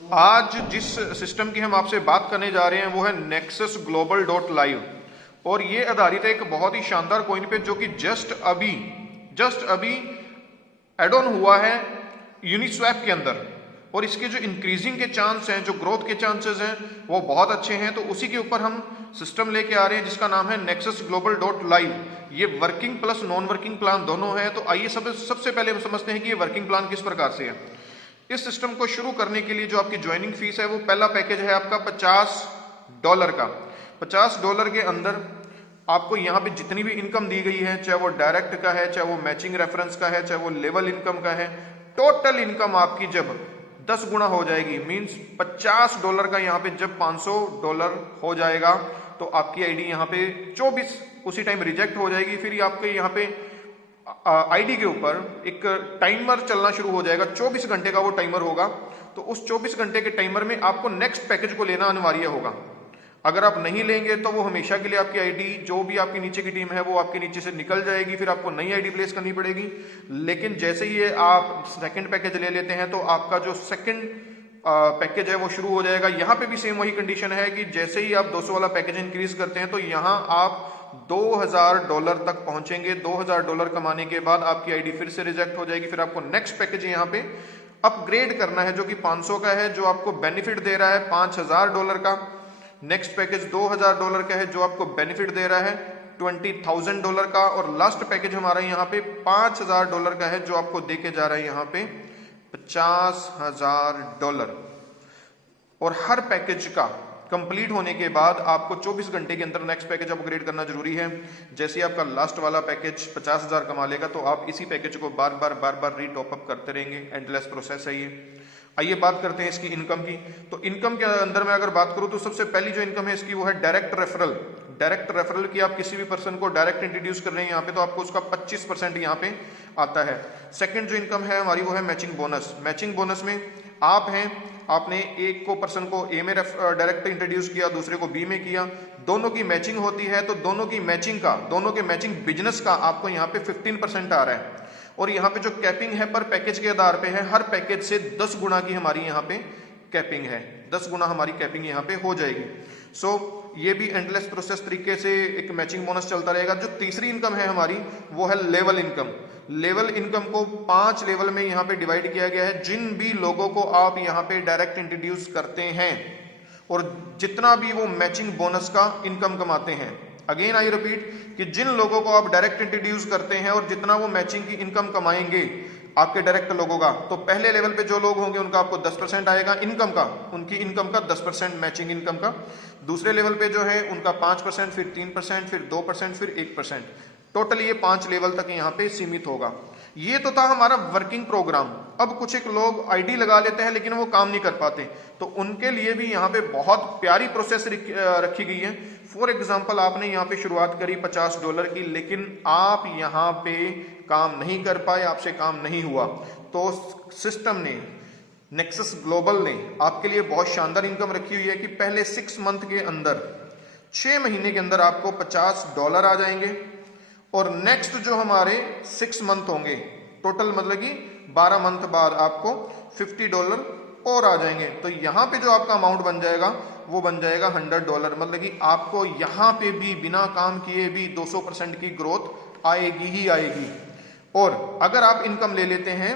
आज जिस सिस्टम की हम आपसे बात करने जा रहे हैं वो है नेक्सस ग्लोबल डॉट लाइव, और ये आधारित है एक बहुत ही शानदार कॉइन पे जो कि जस्ट अभी एड ऑन हुआ है यूनिस्वैप के अंदर, और इसके जो इंक्रीजिंग के चांस हैं, जो ग्रोथ के चांसेस हैं वो बहुत अच्छे हैं। तो उसी के ऊपर हम सिस्टम लेके आ रहे हैं जिसका नाम है नेक्सस ग्लोबल डॉट लाइव। ये working plus non working plan दोनों है। तो आइए सबसे पहले हम समझते हैं कि ये वर्किंग प्लान किस प्रकार से है। इस सिस्टम को शुरू करने के लिए जो आपकी ज्वाइनिंग फीस है वो पहला पैकेज है आपका $50 का। $50 के अंदर आपको यहाँ पे जितनी भी इनकम दी गई है, चाहे वो डायरेक्ट का है, चाहे वो मैचिंग रेफरेंस का है, चाहे वो लेवल इनकम का है, टोटल इनकम आपकी जब 10 गुना हो जाएगी, मींस $50 का यहाँ पे जब $500 हो जाएगा तो आपकी आईडी यहाँ पे 24 उसी टाइम रिजेक्ट हो जाएगी। फिर आपके यहाँ पे आईडी के ऊपर एक टाइमर चलना शुरू हो जाएगा। 24 घंटे का वो टाइमर होगा। तो उस 24 घंटे के टाइमर में आपको नेक्स्ट पैकेज को लेना अनिवार्य होगा। अगर आप नहीं लेंगे तो वो हमेशा के लिए आपकी आईडी, जो भी आपकी नीचे की टीम है वो आपके नीचे से निकल जाएगी, फिर आपको नई आईडी प्लेस करनी पड़ेगी। लेकिन जैसे ही आप सेकंड पैकेज ले लेते हैं तो आपका जो सेकंड पैकेज है वो शुरू हो जाएगा। यहाँ पे भी सेम वही कंडीशन है कि जैसे ही आप 200 वाला पैकेज इंक्रीज करते हैं तो यहाँ आप $2000 तक पहुंचेंगे। $2000 कमाने के बाद आपकी आईडी फिर से रिजेक्ट हो जाएगी। फिर आपको नेक्स्ट पैकेज यहाँ पे अपग्रेड करना है जो कि 500 का है, जो आपको बेनिफिट दे रहा है $5000 का। नेक्स्ट पैकेज $2000 का है जो आपको बेनिफिट दे रहा है $20,000 का। और लास्ट पैकेज हमारा यहाँ पे $5000 का है जो आपको देके जा रहा है यहाँ पे $50,000। और हर पैकेज का कंप्लीट होने के बाद आपको 24 घंटे के अंदर नेक्स्ट पैकेज अपग्रेड करना जरूरी है। जैसे आपका लास्ट वाला पैकेज 50,000 कमा लेगा तो आप इसी पैकेज को बार बार रीटॉप अप करते रहेंगे। एंडलेस प्रोसेस है ये। आइए बात करते हैं इसकी इनकम की। तो इनकम के अंदर मैं अगर बात करूं तो सबसे पहली जो इनकम है इसकी वो है डायरेक्ट रेफरल। डायरेक्ट रेफरल की आप किसी भी पर्सन को डायरेक्ट इंट्रोड्यूस कर रहे हैं यहाँ पे तो आपको उसका 25% यहाँ पे आता है। सेकंड जो इनकम है हमारी वो है मैचिंग बोनस। मैचिंग बोनस में आप हैं, आपने एक को पर्सन को ए में डायरेक्ट इंट्रोड्यूस किया, दूसरे को बी में किया, दोनों की मैचिंग होती है तो दोनों की मैचिंग का, दोनों के मैचिंग बिजनेस का आपको यहाँ पे 15% आ रहा है। और यहाँ पे जो कैपिंग है पर पैकेज के आधार पे है, हर पैकेज से 10 गुना की हमारी यहाँ पे कैपिंग है, 10 गुना हमारी कैपिंग यहाँ पे हो जाएगी। सो ये भी एंडलेस प्रोसेस तरीके से एक मैचिंग बोनस चलता रहेगा। जो तीसरी इनकम है हमारी वो है लेवल इनकम। लेवल इनकम को 5 लेवल में यहाँ पे डिवाइड किया गया है। जिन भी लोगों को आप यहाँ पे डायरेक्ट इंट्रोड्यूस करते हैं और जितना भी वो मैचिंग बोनस का इनकम कमाते हैं, अगेन आई रिपीट कि जिन लोगों को आप डायरेक्ट इंट्रोड्यूस करते हैं और जितना वो मैचिंग की इनकम कमाएंगे आपके डायरेक्ट लोगों का, तो पहले लेवल पे जो लोग होंगे उनका आपको 10% आएगा इनकम का, उनकी इनकम का 10% मैचिंग इनकम का। दूसरे लेवल पे जो है उनका 5%, फिर 3%, फिर 2%, फिर 1%। टोटल ये 5 लेवल तक यहाँ पे सीमित होगा। ये तो था हमारा वर्किंग प्रोग्राम। अब कुछ एक लोग आईडी लगा लेते हैं लेकिन वो काम नहीं कर पाते, तो उनके लिए भी यहाँ पे बहुत प्यारी प्रोसेस रखी गई है। फॉर एग्जाम्पल आपने यहाँ पे शुरुआत करी $50 की, लेकिन आप यहाँ पे काम नहीं कर पाए, आपसे काम नहीं हुआ, तो सिस्टम ने, नेक्सस ग्लोबल ने आपके लिए बहुत शानदार इनकम रखी हुई है कि पहले 6 मंथ के अंदर, 6 महीने के अंदर आपको $50 आ जाएंगे। और नेक्स्ट जो हमारे 6 मंथ होंगे टोटल, मतलब कि 12 मंथ बाद आपको $50 और आ जाएंगे। तो यहाँ पे जो आपका अमाउंट बन जाएगा वो बन जाएगा $100। मतलब कि आपको यहाँ पे भी बिना काम किए भी 200% की ग्रोथ आएगी ही आएगी। और अगर आप इनकम ले लेते हैं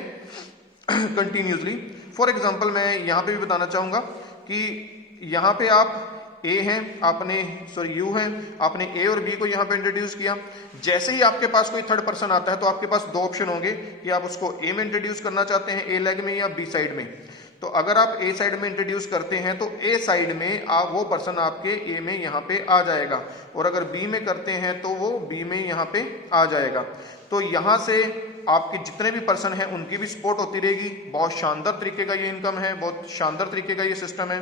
कंटिन्यूसली, फॉर एग्जांपल मैं यहाँ पे भी बताना चाहूंगा कि यहाँ पे आप ए हैं, यू हैं, आपने ए और बी को यहाँ पे इंट्रोड्यूस किया। जैसे ही आपके पास कोई थर्ड पर्सन आता है तो आपके पास 2 ऑप्शन होंगे कि आप उसको ए में इंट्रोड्यूस करना चाहते हैं, ए लेग में, या बी साइड में। तो अगर आप ए साइड में इंट्रोड्यूस करते हैं तो ए साइड में वो पर्सन आपके ए में यहाँ पे आ जाएगा, और अगर बी में करते हैं तो वो बी में यहाँ पे आ जाएगा। तो यहाँ से आपके जितने भी पर्सन हैं उनकी भी सपोर्ट होती रहेगी। बहुत शानदार तरीके का ये इनकम है, बहुत शानदार तरीके का ये सिस्टम है।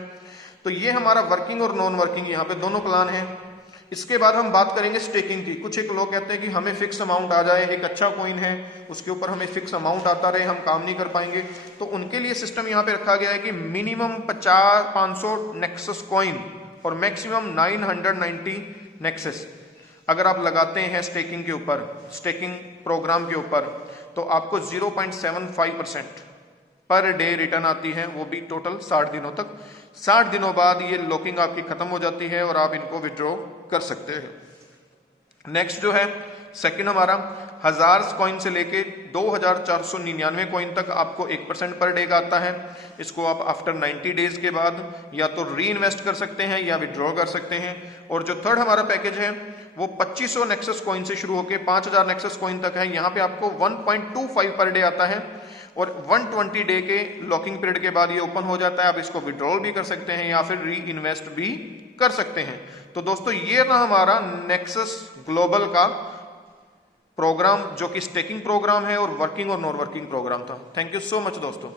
तो ये हमारा वर्किंग और नॉन वर्किंग यहाँ पे दोनों प्लान है। इसके बाद हम बात करेंगे स्टेकिंग की। कुछ एक लोग कहते हैं कि हमें फिक्स अमाउंट आ जाए, एक अच्छा कॉइन है उसके ऊपर हमें फिक्स अमाउंट आता रहे, हम काम नहीं कर पाएंगे। तो उनके लिए सिस्टम यहाँ पे रखा गया है कि मिनिमम 500 नेक्सस कॉइन और मैक्सिमम 990 नेक्सस अगर आप लगाते हैं स्टेकिंग के ऊपर, स्टेकिंग प्रोग्राम के ऊपर, तो आपको 0.75% पर डे रिटर्न आती है, वो भी टोटल 60 दिनों तक। 60 दिनों बाद ये लॉकिंग आपकी खत्म हो जाती है और आप इनको विड्रॉ कर सकते हैं। नेक्स्ट जो है सेकंड हमारा 1000 कॉइन से लेके 2499 कॉइन तक आपको 1% पर डे का आता है। इसको आप आफ्टर 90 डेज के बाद या तो री इन्वेस्ट कर सकते हैं या विड्रॉ कर सकते हैं। और जो थर्ड हमारा पैकेज है वो 2500 नेक्सस कॉइन से शुरू होकर 5000 नेक्सस कॉइन तक है। यहाँ पे आपको 1.25 पर डे आता है और 120 डे के लॉकिंग पीरियड के बाद ये ओपन हो जाता है। आप इसको विड्रॉल भी कर सकते हैं या फिर री इन्वेस्ट भी कर सकते हैं। तो दोस्तों ये ना हमारा नेक्सस ग्लोबल का प्रोग्राम, जो कि स्टेकिंग प्रोग्राम है और वर्किंग और नॉन वर्किंग प्रोग्राम था। थैंक यू सो मच दोस्तों।